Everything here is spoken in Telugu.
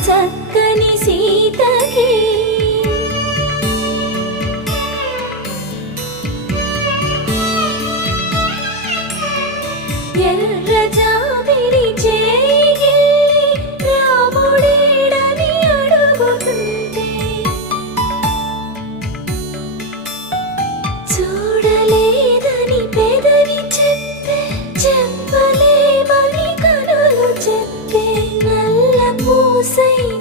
చక్కని సీతకి ఎర్ర జాబిలి చేయి రాముడేడని అడుగుతుంటే చూడలేదని పెదవి చెప్పే చెప్పలేమని కనులు చెప్పే నల్ల పూసై